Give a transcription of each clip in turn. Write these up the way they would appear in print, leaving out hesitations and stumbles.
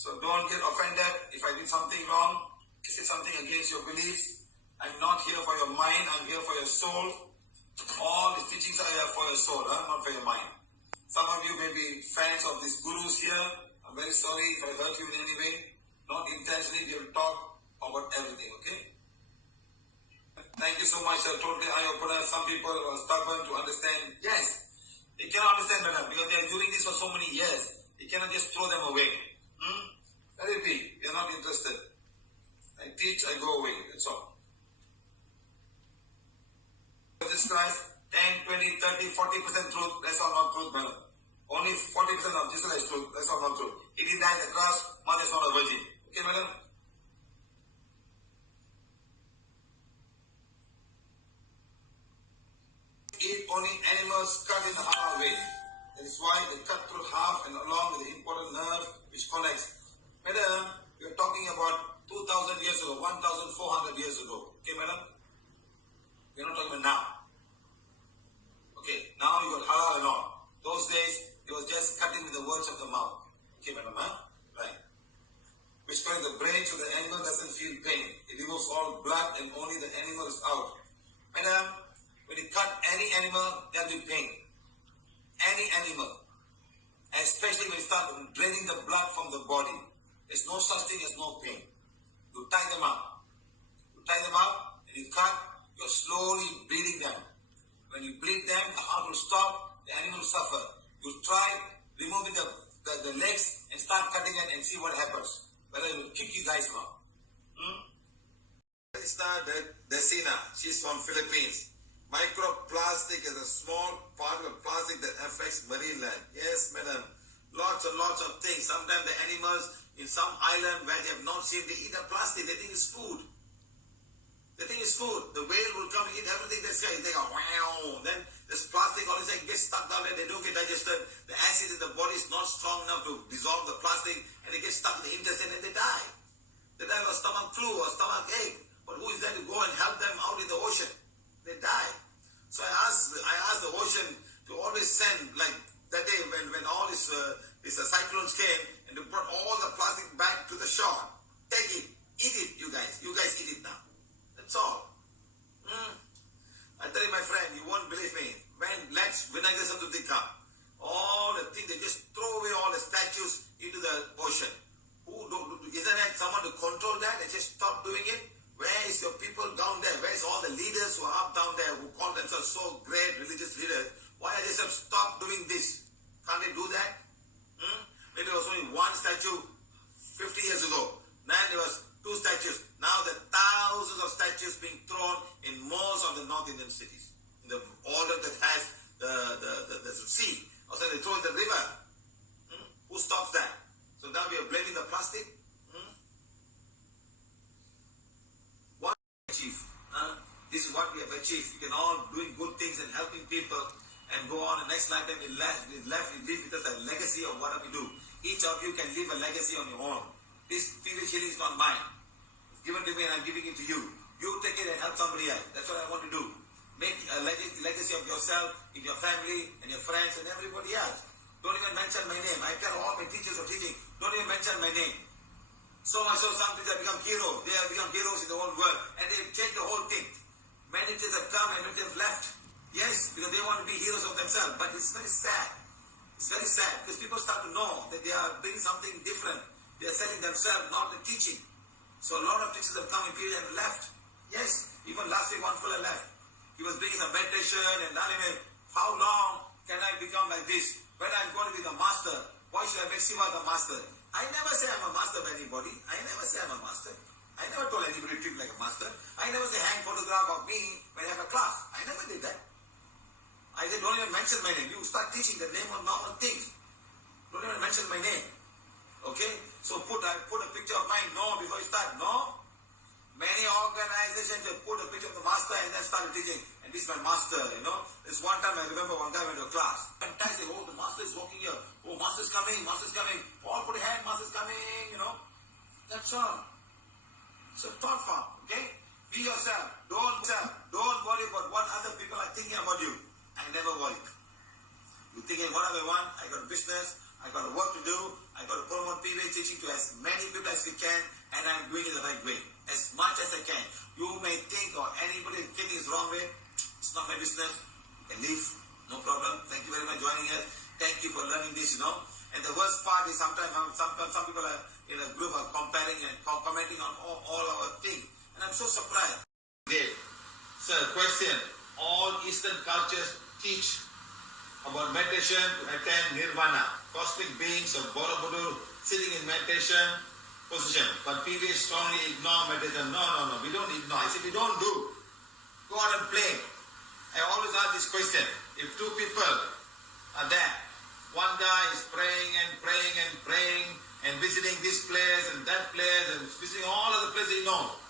So don't get offended if I did something wrong, say something against your beliefs. I'm not here for your mind, I'm here for your soul. All the teachings are here for your soul, not for your mind. Some of you may be fans of these gurus here. I'm very sorry if I hurt you in any way. Not intentionally, we will talk about everything, okay? Thank you so much, totally eye-opener. Some people are stubborn to understand. Yes, they cannot understand, madam, because they are doing this for so many years. You cannot just throw them away. Let it be. We are not interested. I teach, I go away. That's all. This class, 10, 20, 30, 40% truth. That's all not truth, madam. Only 40% of this is truth. That's all not truth. He didn't die in the cross. Mother is not a virgin. Okay, madam? Eat only animals cut in the half way. That is why they cut through half and along with the important nerve which connects. Madam, we are talking about 2,000 years ago, 1,400 years ago. Okay, madam? We are not talking about now. Okay, now you got halal and all. Those days, it was just cutting with the words of the mouth. Okay, madam, Right. Which connects the brain so the animal doesn't feel pain. It removes all blood and only the animal is out. Madam, when you cut any animal, there will be pain. Any animal. Especially when you start draining the blood from the body. There's no such thing as no pain. You tie them up. You tie them up and you cut, you're slowly bleeding them. When you bleed them, the heart will stop, the animal will suffer. You try removing the legs and start cutting it and see what happens. Whether it will kick you guys now. Dr.Siva, she's from Philippines. Microplastic is a small part of plastic that affects marine life. Yes, madam. Lots and lots of things. Sometimes the animals in some island where they have not seen, they eat the plastic. They think it's food. They think it's food. The whale will come and eat everything they say. They go, wow. Then this plastic all this gets stuck down there. They don't get digested. The acid in the body is not strong enough to dissolve the plastic, and they get stuck in the intestine and they die. They die of a stomach flu or stomach ache. But who is there to go and help them out in the ocean? They die. So I asked the ocean to always send, like that day when all these cyclones came, and they brought all the plastic back to the shore. Take it, eat it, you guys. You guys eat it now. That's all. I tell you, my friend, you won't believe me. When let's Vinayaka Chaturthi come, all the things, they just throw away all the statues into the ocean. Isn't that someone to control that? They just stop doing it. Where is your people down there? Where is all the leaders who are up down there who call themselves so great religious leaders? Why are they saying stop doing this? Can't they do that? Maybe it was only one statue 50 years ago. Then there was 2 statues. Now there are thousands of statues being thrown in most of the North Indian cities. In the order that has the sea. Or so they throw in the river. Who stops that? So now we are blaming the plastic. This is what we have achieved. You can all doing good things and helping people and go on. The next lifetime we leave with us a legacy of what we do. Each of you can leave a legacy on your own. This PVH Diet is not mine. It's given to me and I'm giving it to you. You take it and help somebody else. That's what I want to do. Make a legacy of yourself, in your family, and your friends, and everybody else. Don't even mention my name. I tell all my teachers of teaching, don't even mention my name. So much so some people have become heroes. They have become heroes in the whole world. And they've changed the whole thing. Many things have come and many have left. Yes, because they want to be heroes of themselves. But it's very sad. It's very sad because people start to know that they are doing something different. They are selling themselves, not the teaching. So a lot of teachers have come in period and left. Yes, even last week one fellow left. He was doing some meditation and telling me, how long can I become like this? When I'm going to be the master, why should I make Siva the master? I never say I'm a master of anybody. I never say I'm a master. I never told anybody to treat me like a master. I never say hang photograph of me when I have a class. I never did that. I said don't even mention my name. You start teaching the name of normal things. Don't even mention my name. Okay? So I put a picture of mine. No, before you start. No. Many organizations have put a picture of the master and then started teaching. And this is my master, you know. This one time I remember one guy went to a class. Fantastic. Oh, the master is walking here. Oh, master is coming. Master is coming. All put a hand. Master is coming, you know. That's all. It's a thought form, okay? Be yourself. Don't worry about what other people are thinking about you. I never worry. You thinking, what do I want? I got business. I got work to do. I got to promote PVH teaching to as many people as we can, and I'm doing it the right way, as much as I can. You may think or anybody thinking is wrong way. It's not my business. You can leave, no problem. Thank you very much for joining us. Thank you for learning this, And the worst part is sometimes some people are in a group are comparing and commenting on all our things, and I'm so surprised. Okay. So, question: all Eastern cultures teach about meditation to attain nirvana, cosmic beings of Borobudur sitting in meditation position. But PVH strongly ignore meditation. No, we don't ignore. I said we don't do. Go out and play. I always ask this question. If two people are there, one guy is praying and visiting this place and that place and visiting all of the places he knows.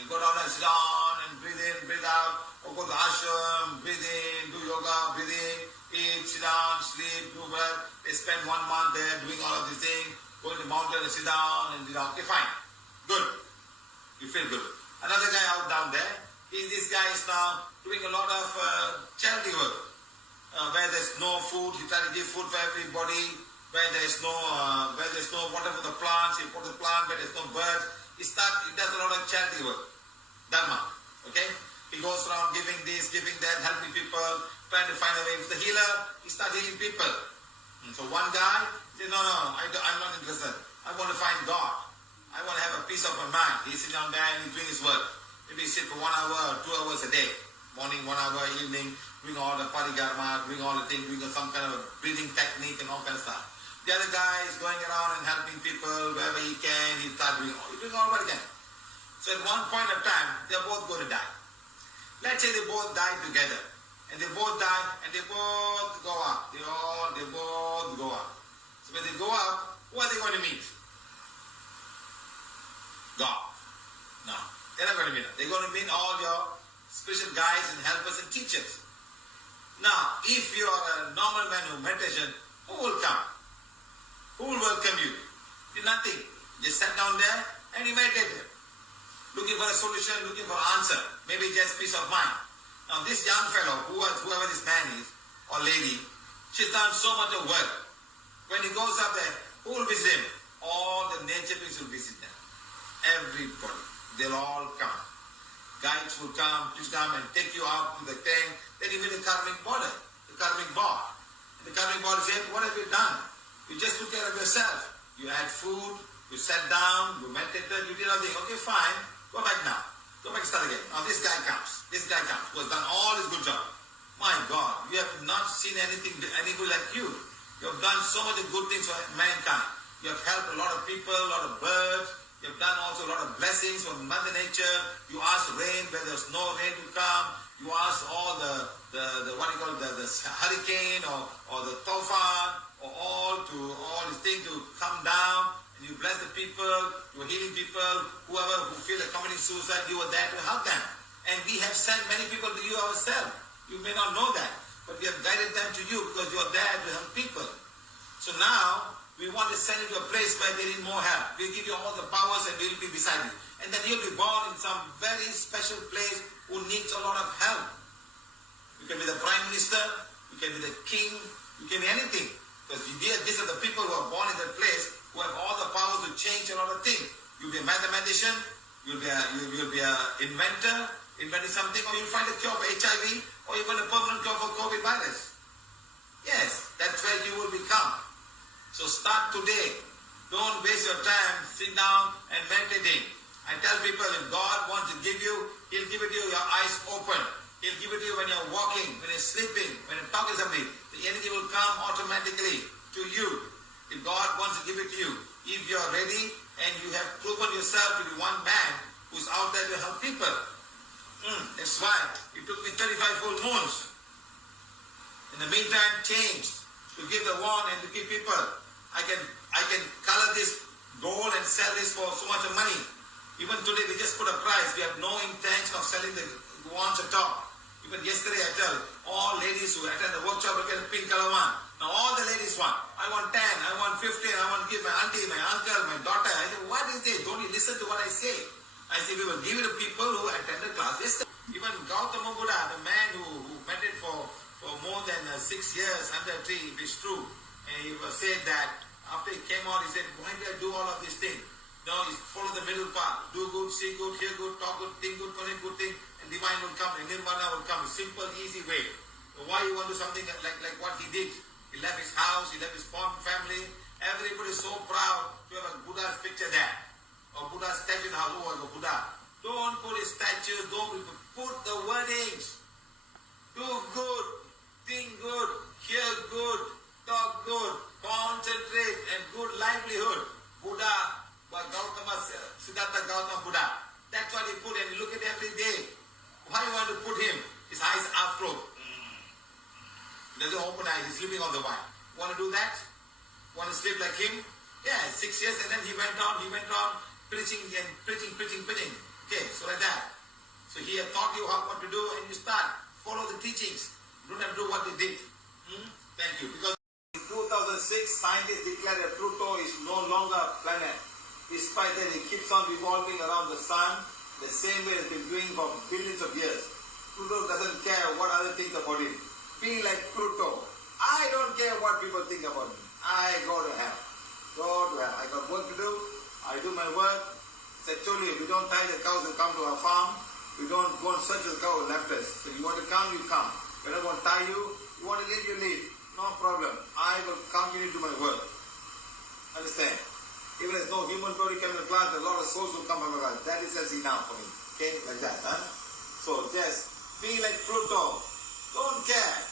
And go down and sit down and breathe in, breathe out. Or go to ashram, breathe in, do yoga, breathe in, eat, sit down, sleep, do well. They spend 1 month there doing all of these things. Go to the mountain and sit down and do that. Okay, fine. Good. You feel good. Another guy out down there, this guy is now doing a lot of charity work. Where there's no food, he tries to give food for everybody. Where there's no water for the plants, he puts the plant. Where there's no birds, he does a lot of charity work. Dharma. Okay? He goes around giving this, giving that, helping people, trying to find a way. If he's a healer, he starts healing people. And so one guy said, no, I'm not interested. I want to find God. I want to have a peace of my mind. He's sitting down there and he's doing his work. Maybe he sit for 1 hour or 2 hours a day. Morning, 1 hour, evening, doing all the parikarma, doing all the things, doing some kind of a breathing technique and all kind of stuff. The other guy is going around and helping people wherever he can. He's doing all what he can. So at one point of time, they're both going to die. Let's say they both die together. And they both die and they both go up. They both go up. So when they go up, who are they going to meet? God. No. They're not going to meet them. They're going to meet all your spiritual guides and helpers and teachers. Now, if you are a normal man who meditation, who will come? Who will welcome you? Did nothing. Just sat down there and you meditated. Looking for a solution, looking for an answer. Maybe just peace of mind. Now this young fellow, whoever this man is, or lady, she's done so much of work. When he goes up there, who will visit him? All the nature beings will visit them. Everybody. They'll all come. Guides will come and take you out to the tent. Then you meet the karmic border, the karmic board. And the karmic board says, what have you done? You just took care of yourself. You had food, you sat down, you meditated, you did nothing. Okay, fine. Go back now. Go back and start again. Now this guy comes, who has done all his good job. My God, you have not seen anybody like you. You have done so much good things for mankind. You have helped a lot of people, a lot of birds. You have done also a lot of blessings from Mother Nature. You ask rain where there's no rain to come. You ask all the hurricane or the tufan or all these things to come down. You bless the people, you are healing people, whoever who feel like committing suicide, you are there to help them. And we have sent many people to you ourselves. You may not know that, but we have guided them to you because you are there to help people. So now, we want to send you to a place where they need more help. We'll give you all the powers and we'll be beside you. And then you'll be born in some very special place who needs a lot of help. You can be the Prime Minister, you can be the King, you can be anything. Because these are the people who are born in that place who have all the power to change a lot of things. You'll be a mathematician, you'll be an inventor, inventing something, or you'll find a cure for HIV, or even a permanent cure for COVID virus. Yes, that's where you will become. So start today. Don't waste your time, sit down and meditating. I tell people, if God wants to give you, He'll give it to you, your eyes open. He'll give it to you when you're walking, when you're sleeping, when you're talking to somebody. The energy will come automatically to you. If God wants to give it to you, if you're ready and you have proven yourself to be one man who's out there to help people. That's why it took me 35 full moons. In the meantime, changed to give the wand and to give people. I can color this gold and sell this for so much of money. Even today, we just put a price. We have no intention of selling the wands at all. Even yesterday, I tell all ladies who attend the workshop, look at the pink color one. Now all the ladies want. I want 10, I want 15, I want to give my auntie, my uncle, my daughter. I say, what is this? Don't you listen to what I say? I say, we will give it to people who attended class yesterday. Even Gautama Buddha, the man who meditated for more than 6 years under a tree, if it's true, And he said that after he came out, he said, why did I do all of these things? No, you follow the middle path. Do good, see good, hear good, talk good, think good, connect good thing, and divine will come, and nirvana will come. Simple, easy way. Why you want to do something like what he did? He left his house, he left his family. Everybody is so proud to have a Buddha's picture there. Or Buddha's statue in the house. Oh, I got Buddha. Don't put his statue, don't put the wordings. Do good, think good, hear good, talk good, concentrate, and good livelihood. Buddha, Gautama, Siddhartha Gautama Buddha. That's what he put, and you look at every day. Why you want to put him? His eyes are closed. He doesn't open eyes, he's sleeping on the wine. Want to do that? Want to sleep like him? Yeah, 6 years, and then he went on preaching and preaching. Okay, so like that. So he had taught you what to do, and you start. Follow the teachings. Don't have to do what they did. Thank you. Because in 2006, scientists declared that Pluto is no longer a planet. Despite that, it keeps on revolving around the sun the same way it's been doing for billions of years. Pluto doesn't care what other things about it. Be like Pluto. I don't care what people think about me. I go to hell. Go to hell. I got work to do. I do my work. As I told you, we don't tie the cows that come to our farm. We don't go and search the cow who left us. So you want to come, you come. We're not going to tie you. You want to leave, you leave. No problem. I will continue to do my work. Understand? Even if there's no human body coming to the class, a lot of souls will come from the class. That is just enough for me. Okay? Like that. Huh? So just be like Pluto. Don't care.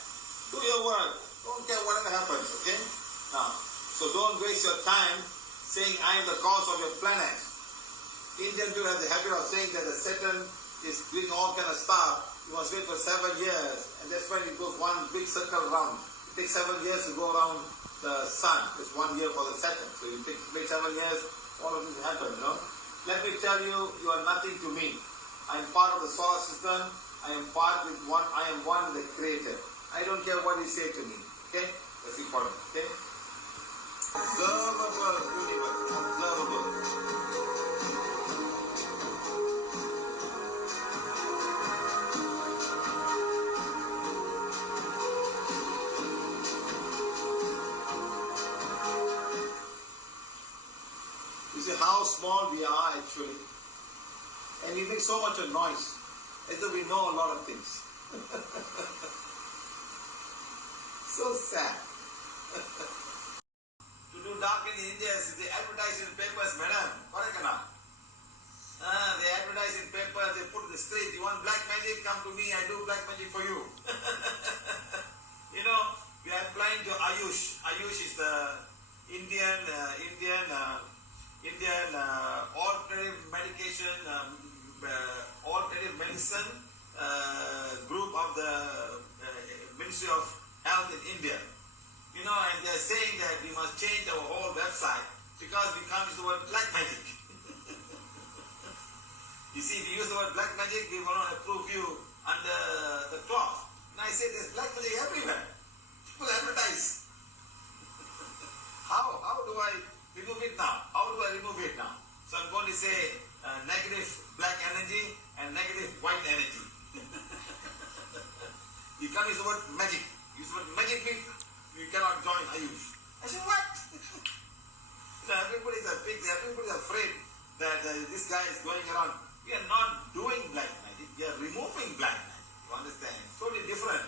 Do your work. Don't care whatever happens. Okay? Now, so don't waste your time saying I am the cause of your planet. Indian people have the habit of saying that the Saturn is doing all kind of stuff. You must wait for 7 years, and that's when it goes one big circle around. It takes 7 years to go around the sun. It's 1 year for the Saturn. So you wait 7 years, all of this happen, you know. Let me tell you, you are nothing to me. I am part of the solar system. I am one with the Creator. I don't care what you say to me. Okay? That's important. Okay? Observable universe. Observable. You see how small we are actually. And we make so much of noise as though we know a lot of things. So sad. To do dark in India, they advertise in papers, madam. They advertise in papers, they put in the street, you want black magic, come to me, I do black magic for you. You know, we are applying to Ayush. Ayush is the Indian alternative medication, alternative medicine group of the Ministry of Health in India. You know, and they're saying that we must change our whole website because we can't use the word black magic. You see, if you use the word black magic, we will not approve you under the cloth. And I say there's black magic everywhere. People advertise. How do I remove it now? How do I remove it now? So I'm going to say negative black energy and negative white energy. You can't use the word magic. Use the word magic means you cannot join Ayush. I said, what? Everybody's afraid that this guy is going around. We are not doing black magic. We are removing black magic. You understand? It's totally different.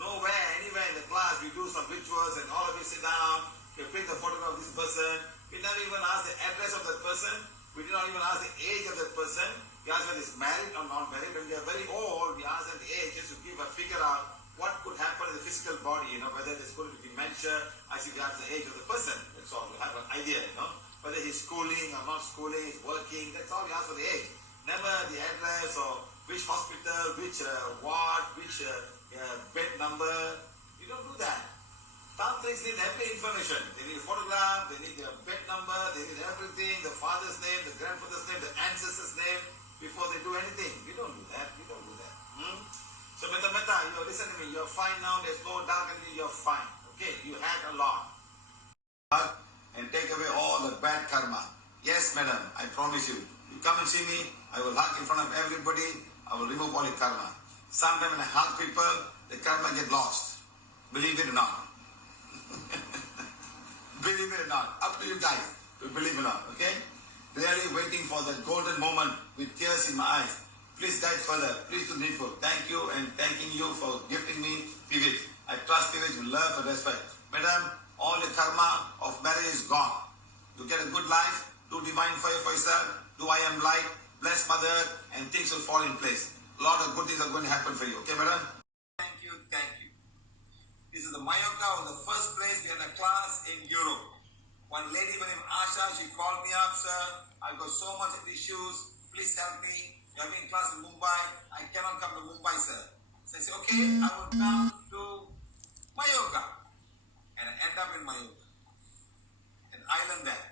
Nowhere, anywhere in the class, we do some rituals and all of you sit down. We pick the photograph of this person. We never even ask the address of that person. We did not even ask the age of that person. We ask whether he's married or not married. When they are very old, we ask them the age just to figure out what could happen in the physical body, you know, whether there's going to be dementia. I see we ask the age of the person. That's all. We have an idea, you know. Whether he's schooling or not schooling, he's working. That's all we ask for the age. Never the address or which hospital, which ward, which bed number. You don't do that. Tantrics need every information. They need a photograph, they need a bed number, they need everything, the father's name, the grandfather's name, the ancestor's name, before they do anything. We don't do that. We don't do that. So Metta, you listen to me. You're fine now. There's no dark in you. You're fine. Okay? You had a lot. And take away all the bad karma. Yes, madam. I promise you. You come and see me. I will hug in front of everybody. I will remove all your karma. Sometimes when I hug people, the karma get lost. Believe it or not. Believe it or not. Up to you guys to believe it or not. Okay? Really waiting for the golden moment with tears in my eyes. Please guide further. Please do needful. Thank you and thanking you for gifting me PVH. I trust PVH with love and respect. Madam, all the karma of marriage is gone. You get a good life. Do divine fire for yourself. Do I am light. Bless mother and things will fall in place. A lot of good things are going to happen for you. Okay, madam? Thank you. Thank you. This is the Mallorca was the first place we had a class in Europe. One lady by the name Asha, she called me up, sir. I've got so much issues. Please help me. You're having class in Mumbai. I cannot come to Mumbai, sir. So I said, okay, I will come to Mallorca. And I end up in Mallorca. An island there.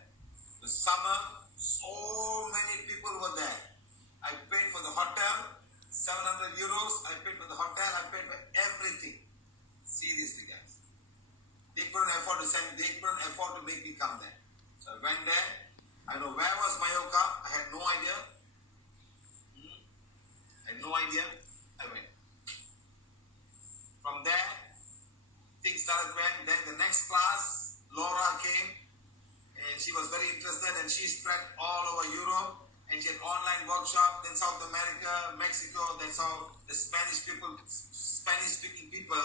The summer, so many people were there. I paid for the hotel, 700 euros. I paid for the hotel. I paid for everything. Seriously, guys. They couldn't afford to send, they couldn't afford to make me come there. So I went there. I know where was Mallorca. I had no idea. I had no idea. I went. From there, things started going. Then the next class, Laura came. And she was very interested and she spread all over Europe. And she had online workshop. Then South America, Mexico. That's how the Spanish speaking people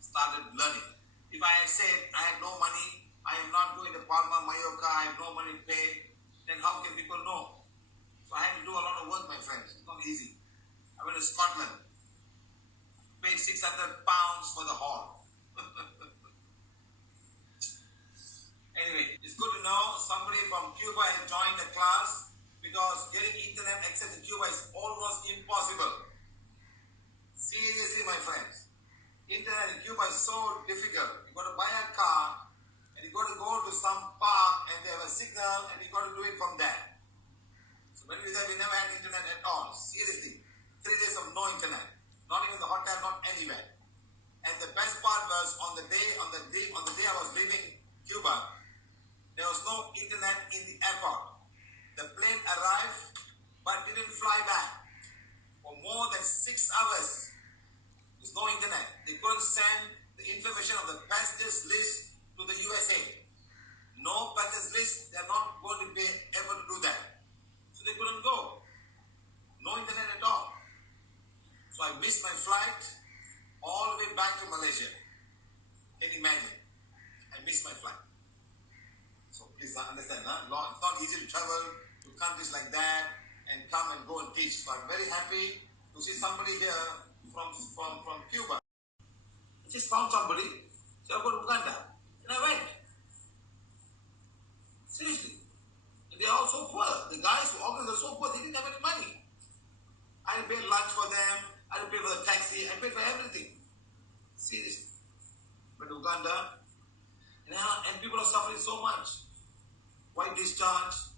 started learning. If I had said I had no money, I am not going to Palma, Mallorca, I have no money to pay, then how can people know? So I had to do a lot of work, my friends. It's not easy. I went to Scotland, paid £600 for the hall. Anyway, it's good to know somebody from Cuba has joined the class because getting internet access in Cuba is almost impossible. Seriously, my friends. Internet in Cuba is so difficult. You got to buy a car and you got to go to some park and they have a signal and you got to do it from there. So when we were there, we never had internet at all. Seriously. 3 days of no internet. Not even the hotel, not anywhere. And the best part was on the day I was leaving Cuba, there was no internet in the airport. The plane arrived but didn't fly back for more than 6 hours. There's no internet. They couldn't send the information of the passengers list to the USA. No passengers list, they're not going to be able to do that. So they couldn't go. No internet at all. So I missed my flight all the way back to Malaysia. Can you imagine? I missed my flight. So please understand, it's not easy to travel to countries like that and come and go and teach. So I'm very happy to see somebody here from Cuba. I just found somebody, so I go to Uganda. And I went. Seriously. And they are all so poor. The guys who organized are so poor, they didn't have any money. I had to pay lunch for them, I had to pay for the taxi, I paid for everything. Seriously. But Uganda, and people are suffering so much. White discharge.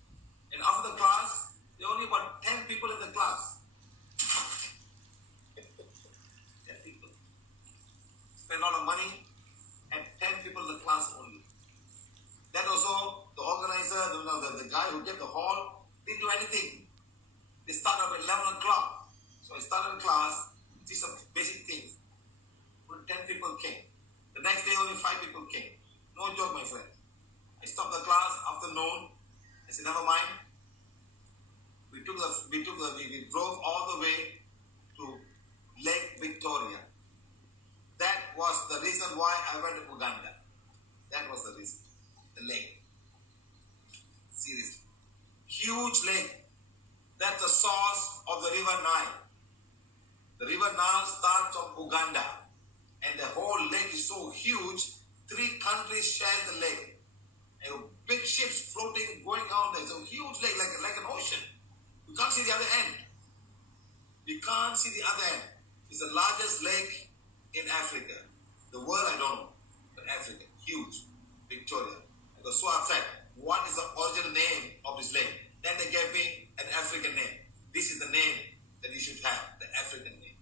And after the class, there were only about 10 people in the class. Spend a lot of money and 10 people in the class only. That also, the organizer, the guy who gave the hall, didn't do anything. They started at 11 o'clock. So I started class, did some basic things. Only 10 people came. The next day only 5 people came. No joke, my friend. I stopped the class afternoon. I said, never mind. We drove all the way to Lake Victoria. That was the reason why I went to Uganda. That was the reason. The lake. Seriously. Huge lake. That's the source of the river Nile. The river Nile starts from Uganda. And the whole lake is so huge, 3 countries share the lake. And big ships floating, going on. There's a huge lake, like an ocean. You can't see the other end. You can't see the other end. It's the largest lake in Africa. The world, I don't know. But Africa, huge. Victoria. I got so upset. What is the original name of this lake? Then they gave me an African name. This is the name that you should have, the African name.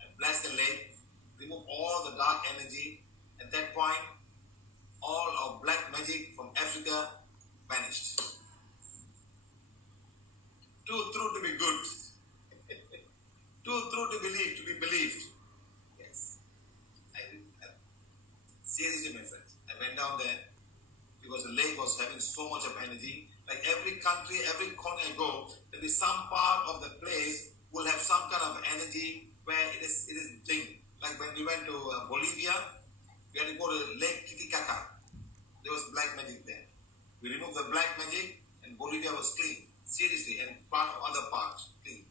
I bless the lake, remove all the dark energy. At that point, all of black magic from Africa vanished. Too true to be good. Too true to be believed. Yes. I did that. Seriously, my friends. I went down there. It because the lake was having so much of energy. Like every country, every corner I go, there is some part of the place will have some kind of energy where it is thing. Like when we went to Bolivia, we had to go to Lake Titicaca. There was black magic there. We removed the black magic and Bolivia was clean. Seriously, and part of other parts clean.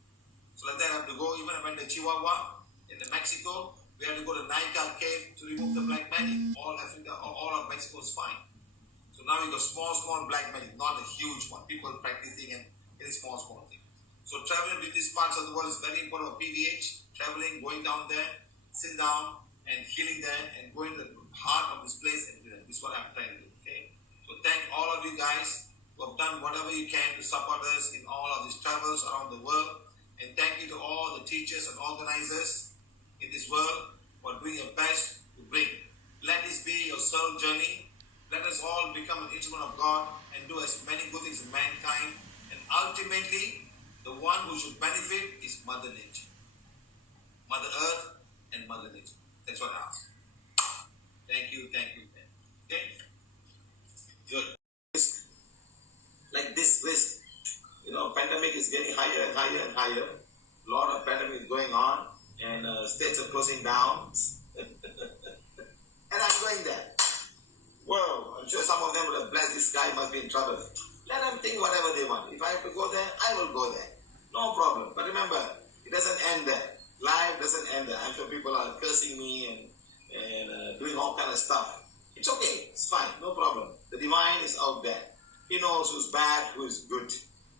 So like that I have to go. Even I went to Chihuahua in Mexico. We had to go to Nika cave to remove the black magic. All Africa, all of Mexico is fine. So now we got small black magic, not a huge one. People practicing and very small thing. So traveling with these parts of the world is very important for PVH. Traveling, going down there, sit down and healing there and going to the heart of this place and do that. This is what I'm trying to do. Okay. So thank all of you guys who have done whatever you can to support us in all of these travels around the world. And thank you to all the teachers and organizers in this world for doing your best to bring. Let this be your soul journey. Let us all become an instrument of God and do as many good things in mankind. And ultimately, the one who should benefit is Mother Nature. Mother Earth and Mother Nature. That's what I ask. Thank you. Okay? Good. Like this risk, pandemic is getting higher and higher. A lot of pandemic is going on and states are closing down. And I'm going there. Whoa, I'm sure some of them would have blessed this guy must be in trouble. Let them think whatever they want. If I have to go there, I will go there. No problem. But remember, it doesn't end there. Life doesn't end there. I'm sure people are cursing me and doing all kind of stuff. It's okay. It's fine. No problem. The divine is out there. He knows who's bad, who's good.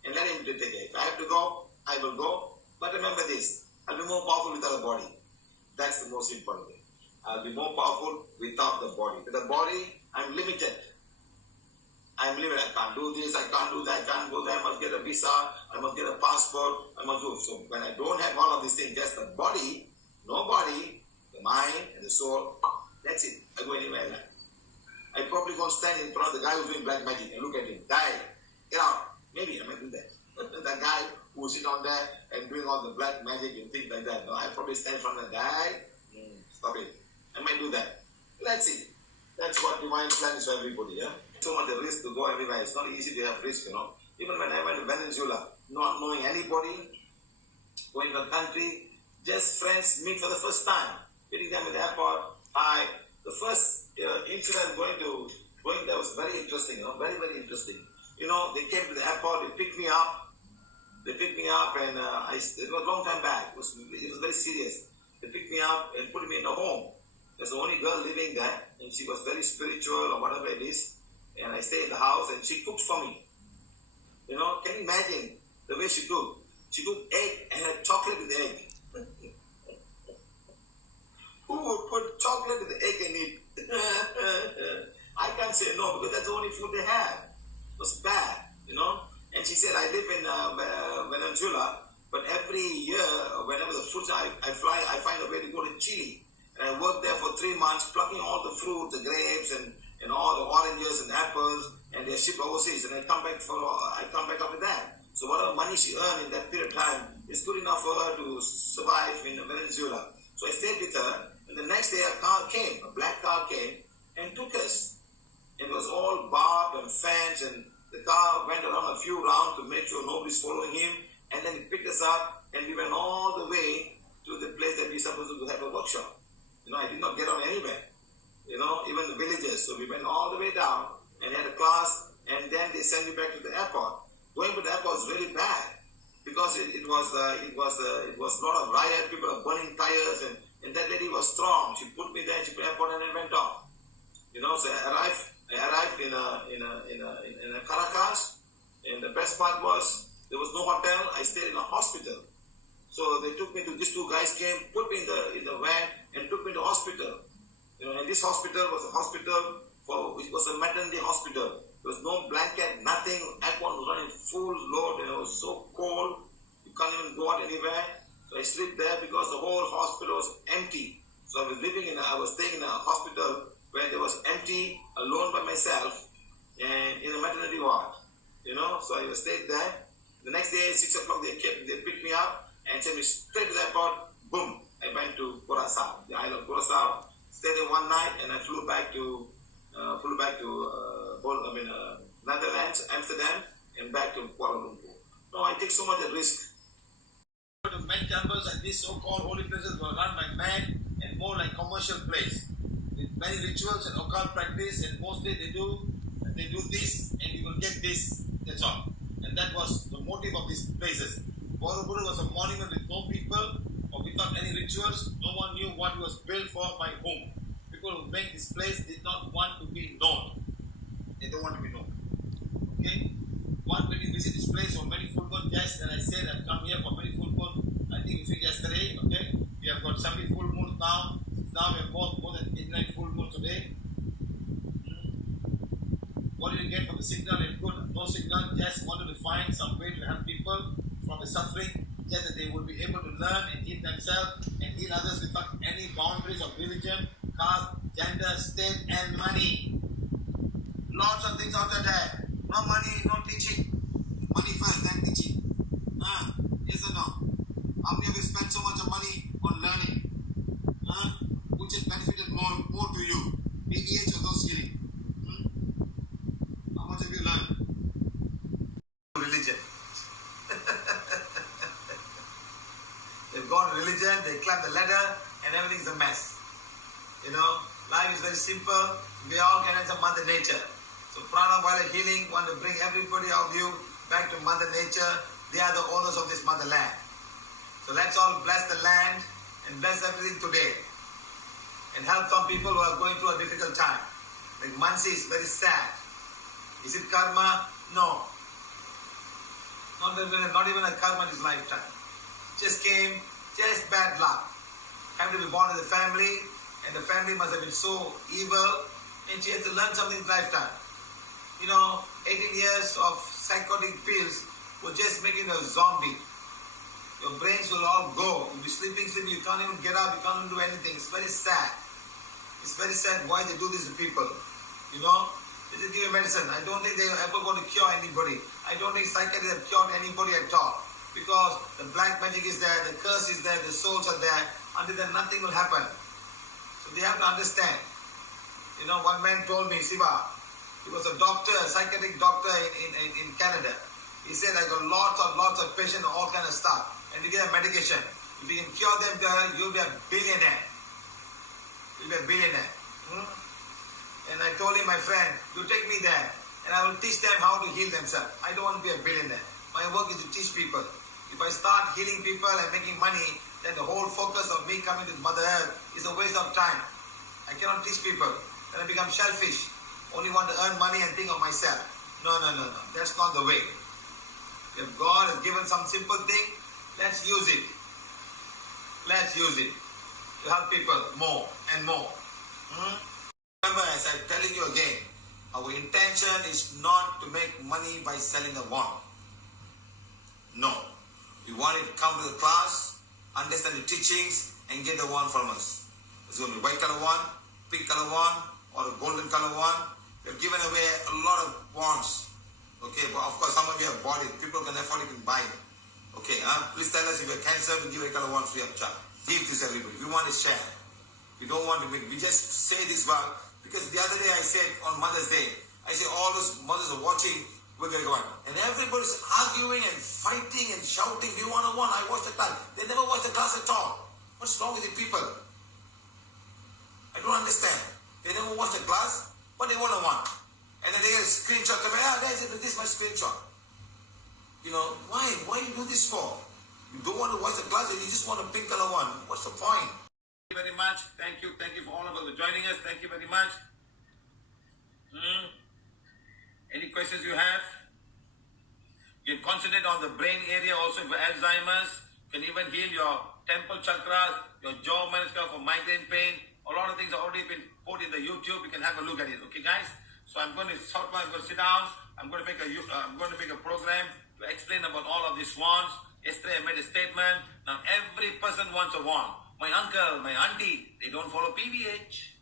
And let him take it. If I have to go, I will go. But remember this. I'll be more powerful without a body. That's the most important thing. I'll be more powerful without the body. With the body, I'm limited. I can't do this, I can't do that, I can't go there, I must get a visa, I must get a passport, I must do. So when I don't have all of these things, just the body, no body, the mind and the soul, that's it. I go anywhere I like. I probably go stand in front of the guy who's doing black magic and look at him. Die. Get out. Maybe I might do that. That guy who sit on there and doing all the black magic and things like that. No, I probably stand in front of the guy. Stop it. I might do that. Let's see. That's what divine plan is for everybody. Yeah. So much the risk to go everywhere. It's not easy to have risk, Even when I went to Venezuela, not knowing anybody, going to a country, just friends meet for the first time, meeting them at the airport. Hi. The first incident going there was very interesting, very, very interesting. They came to the airport, they picked me up, and it was a long time back. It was very serious. They picked me up and put me in a home. There's the only girl living there, and she was very spiritual or whatever it is. And I stayed in the house, and she cooked for me. Can you imagine the way she cooked? She cooked egg and had chocolate in the egg. Who would put chocolate in the egg and eat? I can't say no, because that's the only food they have. It was bad, And she said, I live in Venezuela, but every year, whenever the fruits I fly, I find a way to go to Chile. And I worked there for 3 months, plucking all the fruit, the grapes, and all the oranges and apples, and they're shipped overseas. And I come back up with that. So whatever money she earned in that period of time is good enough for her to survive in Venezuela. So I stayed with her, and the next day a black car came, and took us. It was all barbed and fenced, and the car went around a few rounds to make sure nobody's following him, and then he picked us up, and we went all the way to the place that we were supposed to have a workshop. I did not get on anywhere, even the villages. So we went all the way down and had a class, and then they sent me back to the airport. Going to the airport was really bad because it was a lot of riot. People are burning tires, and that lady was strong. She put me there, she put the airport, and then went off. So I arrived in a Caracas, and the best part was there was no hotel. I stayed in a hospital. So they took me to, these two guys came, put me in the van, and took me to hospital. And this hospital was a hospital it was a maternity hospital. There was no blanket, nothing. Aircon was running full load, and it was so cold. You can't even go out anywhere. So I slept there because the whole hospital was empty. So I was staying in a hospital where it was empty, alone by myself, and in a maternity ward. So I stayed there. The next day, 6 o'clock, they picked me up and sent me straight to the airport. Boom! I went to Curacao, the island of Curacao. Stayed there one night, and I flew back to Netherlands, Amsterdam, and back to Kuala Lumpur. No, I take so much at risk. The men temples and these so-called holy places were run by men and more like commercial place with many rituals and occult practice, and mostly they do this and you will get this. That's all. And that was the motive of these places. Borobudur was a monument with no people or without any rituals. No one knew what it was built for by whom. People who make this place did not want to be known. They don't want to be known. Okay? When you visit this place for many full moon, yes, and I said I've come here for many full moon. I think we yesterday, okay? We have got 70 full moon now. Now we have more than 89 full moon today. What did you get from the signal? It good, no signal, just wanted to find some way to help people from the suffering, just that they would be able to learn and heal themselves and heal others without any boundaries of religion, caste, gender, state, and money. Lots of things out there. No money, no teaching. Money first, then teaching. Yes or no? How many of you spend so much of money on learning? Which has benefited more to you? PVH or those healing? How much have you learned? Religion. They've gone to religion, they climb the ladder, and everything's a mess. You know, life is very simple. We all can answer Mother Nature. So Prana, while healing, want to bring everybody of you back to Mother Nature. They are the owners of this motherland. So let's all bless the land and bless everything today. And help some people who are going through a difficult time. Like Mansi is very sad. Is it karma? No. Not even a karma in his lifetime. Just came, just bad luck. Have to be born in the family, and the family must have been so evil, and she had to learn something in lifetime. 18 years of psychotic pills will just make you a zombie. Your brains will all go. You'll be sleeping, you can't even get up, you can't even do anything. It's very sad. It's very sad why they do this to people. They just give you medicine. I don't think they're ever going to cure anybody. I don't think psychiatrists have cured anybody at all. Because the black magic is there, the curse is there, the souls are there. Until then, nothing will happen. So they have to understand. One man told me, Siva, he was a doctor, a psychiatric doctor in Canada. He said, I got lots of patients, all kind of stuff. And we get a medication. If you can cure them there, you'll be a billionaire. You'll be a billionaire. And I told him, my friend, you take me there, and I will teach them how to heal themselves. I don't want to be a billionaire. My work is to teach people. If I start healing people and making money, then the whole focus of me coming to Mother Earth is a waste of time. I cannot teach people. Then I become selfish. Only want to earn money and think of myself. No. That's not the way. If God has given some simple thing, let's use it. Let's use it to help people more and more. Remember, as I'm telling you again, our intention is not to make money by selling a wand. No. We want you to come to the class, understand the teachings, and get the wand from us. It's going to be white color wand, pink color wand, or a golden color wand. We've given away a lot of wands. Okay, but of course some of you have bought it. People can afford it and buy it. Okay, please tell us if you have cancer, we give a color wand free of charge. Give this everybody. We want to share. We don't want to make, we just say this word. Because the other day I said on Mother's Day, I said all those mothers are watching, we're going to go on. And everybody's arguing and fighting and shouting, you want a one, I watched the class. They never watched the class at all. What's wrong with the people? I don't understand. They never watched the class, but they want a one. And then they get a screenshot of it. Guys, this is my screenshot. Why? Why you do this for? You don't want to watch the class, you just want a pink color one. What's the point? Thank you very much. Thank you for all of us for joining us. Thank you very much. Any questions you have? You can concentrate on the brain area also for Alzheimer's. You can even heal your temple chakras, your jaw muscle for migraine pain. A lot of things have already been put in the YouTube. You can have a look at it. Okay, guys? So I'm going to sit down. I'm going to make a program to explain about all of these wands. Yesterday I made a statement. Now every person wants a wand. My uncle, my auntie, they don't follow PVH.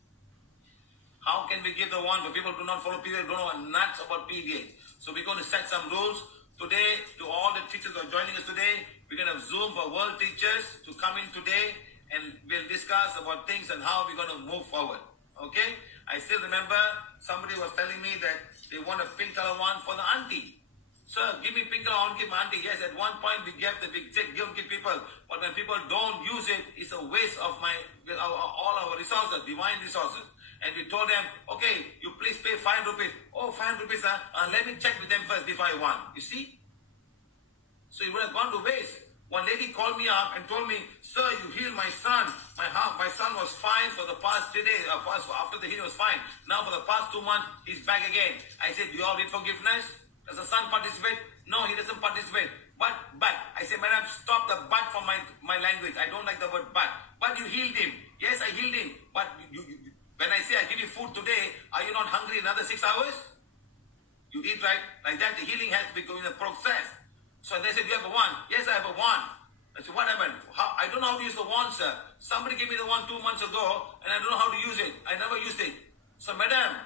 How can we give the wand for people who do not follow PVH, don't know nuts about PVH? So we're going to set some rules. Today, to all the teachers who are joining us today, we're going to have Zoom for world teachers to come in today, and we'll discuss about things and how we're going to move forward. Okay? I still remember somebody was telling me that they want a pink color one for the auntie. Sir, give me pink color one, give my auntie. Yes, at one point we give people, but when people don't use it, it's a waste of all our resources, divine resources. And we told them, okay, you please pay 5 rupees. Oh, 5 rupees, let me check with them first if I want. You see? So it would have gone to waste. One lady called me up and told me, sir, you healed my son. My son was fine for the past 3 days. After the healing was fine. Now for the past 2 months, he's back again. I said, do you all need forgiveness? Does the son participate? No, he doesn't participate. But. I said, madam, stop the but from my language. I don't like the word but. But you healed him. Yes, I healed him. But when I say I give you food today, are you not hungry another 6 hours? You eat right like that. The healing has to be going in a process. So they said, you have a wand? Yes, I have a wand. I said, what happened? I don't know how to use the wand, sir. Somebody gave me the wand 2 months ago, and I don't know how to use it. I never used it. So, madam,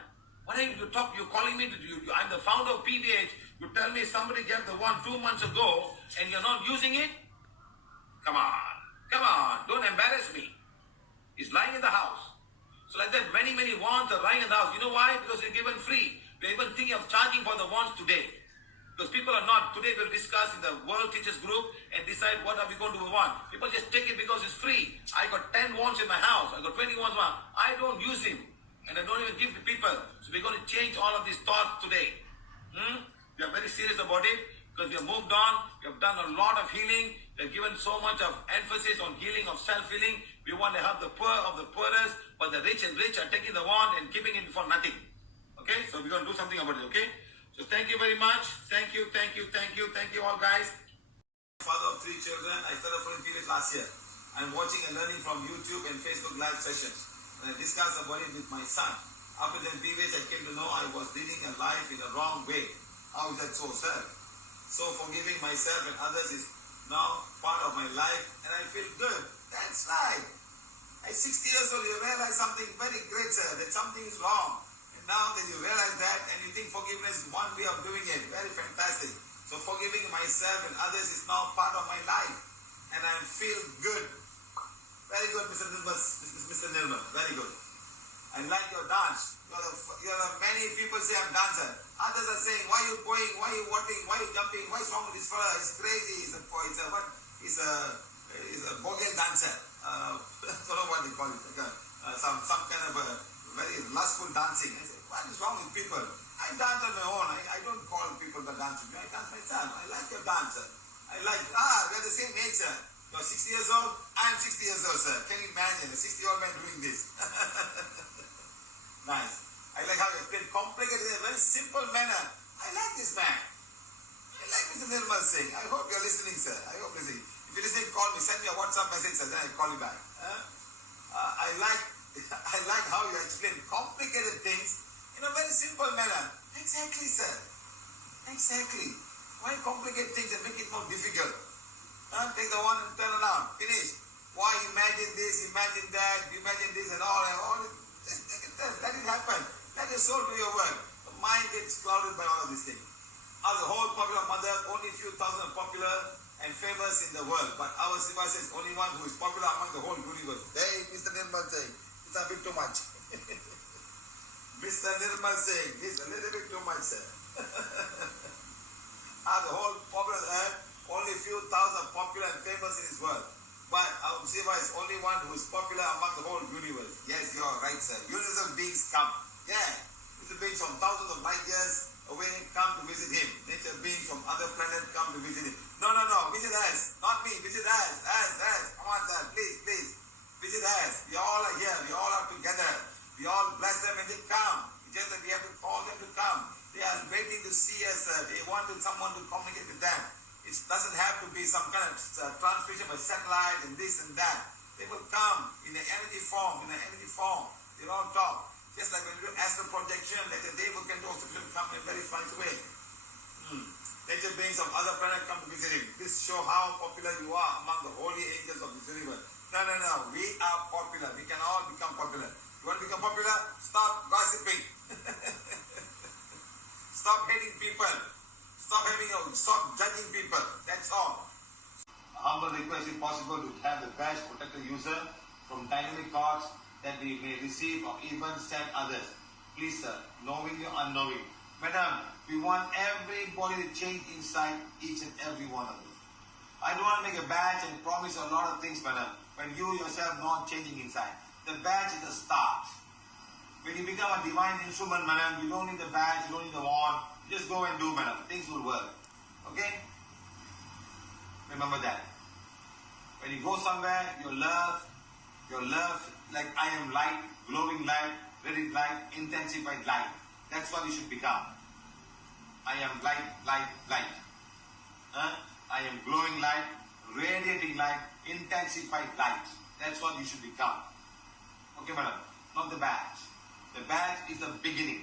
what are you talk? You're calling me? I'm the founder of PVH. You tell me somebody gave the wand 2 months ago, and you're not using it? Come on. Don't embarrass me. It's lying in the house. So like that, many wands are lying in the house. You know why? Because they're given free. We're even thinking of charging for the wands today. Because people are not. Today we'll discuss in the World Teachers Group and decide what are we going to do with one. People just take it because it's free. I got 10 wands in my house. I got 20 wands. I don't use him. And I don't even give to people. So we're going to change all of these thoughts today. We are very serious about it because we have moved on. We have done a lot of healing. We have given so much of emphasis on healing, of self-healing. We want to help the poor of the poorest, but the rich are taking the wand and giving it for nothing. Okay? So we're going to do something about it. Okay? So thank you very much. Thank you all guys. Father of 3 children. I started following PVH last year. I'm watching and learning from YouTube and Facebook live sessions. And I discussed about it with my son. After then PVH, I came to know I was leading a life in a wrong way. How is that so, sir? So forgiving myself and others is now part of my life and I feel good. That's right. At 60 years old, you realize something very great, sir, that something is wrong. Now that you realize that and you think forgiveness is one way of doing it, very fantastic. So forgiving myself and others is now part of my life. And I feel good. Very good, Mr. Nirmal. Very good. I like your dance. Many people say I'm dancer. Others are saying, why are you going? Why are you walking? Why are you jumping? What is wrong with this fellow? He's crazy. He's a bogle dancer. I don't know what they call it. Some kind of a very lustful dancing. I said, what is wrong with people? I dance on my own. I don't call people to dance with me. I dance myself. I like your dancer. We're the same age, sir. You're 60 years old. I'm 60 years old, sir. Can you imagine a 60-year-old man doing this? Nice. I like how you explain complicated in a very simple manner. I like this man. I like Mr. Nirmal Singh. I hope you're listening, sir. I hope you're listening. If you're listening, call me. Send me a WhatsApp message, sir. Then I'll call you back. I like how you explain complicated things in a very simple manner. Exactly, sir. Exactly. Why complicate things and make it more difficult? Take the one and turn around. Finish. Why imagine this, imagine that, imagine this and all. Let it happen. Let your soul do your work. The mind gets clouded by all of these things. The whole popular mother, only few thousand are popular and famous in the world. But our Siva says only one who is popular among the whole universe. Hey, Mr. Nirmal Singh, it's a bit too much. Mr. Nirmal Singh, it's a little bit too much, sir. The whole popular earth, only few thousand are popular and famous in this world. But our Siva is only one who is popular among the whole universe. Yes, you are right, sir. Universal beings come. Yeah. Universal beings from thousands of light years away come to visit him. Nature beings from other planets come to visit him. No. Visit us. Not me. Visit us. Us. Come on, sir. Please. Visit us. We all are here. We all are together. We all bless them when they come. It's just that we have to call them to come. They are waiting to see us, sir. They want someone to communicate with them. It doesn't have to be some kind of transmission by satellite and this and that. They will come in an energy form. They'll all talk. Just like when we do astral projection, like the devil can also come in a very fine way. Nature beings of other planets come to visit him. This show how popular you are among the holy angels of this universe. No. We are popular. We can all become popular. You want to become popular? Stop gossiping. Stop hating people. Stop judging people. That's all. A humble request, if possible, to have the badge protect the user from dynamic thoughts that we may receive or even send others. Please, sir, knowing or unknowing. Madam, we want everybody to change inside each and every one of us. I don't want to make a badge and promise a lot of things, madam, when you yourself not changing inside. The badge is a start. When you become a divine instrument, madam, you don't need the badge, you don't need the wand. You just go and do, madam. Things will work. Okay? Remember that. When you go somewhere, your love, like I am light, glowing light, very light, intensified light. That's what you should become. I am light, light, light. I am glowing light, radiating light, intensified light. That's what you should become. Okay, madam? Not the badge. The badge is the beginning.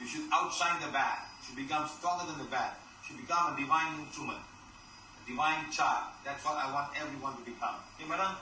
You should outshine the badge. You should become stronger than the badge. You should become a divine instrument, a divine child. That's what I want everyone to become. Okay, madam?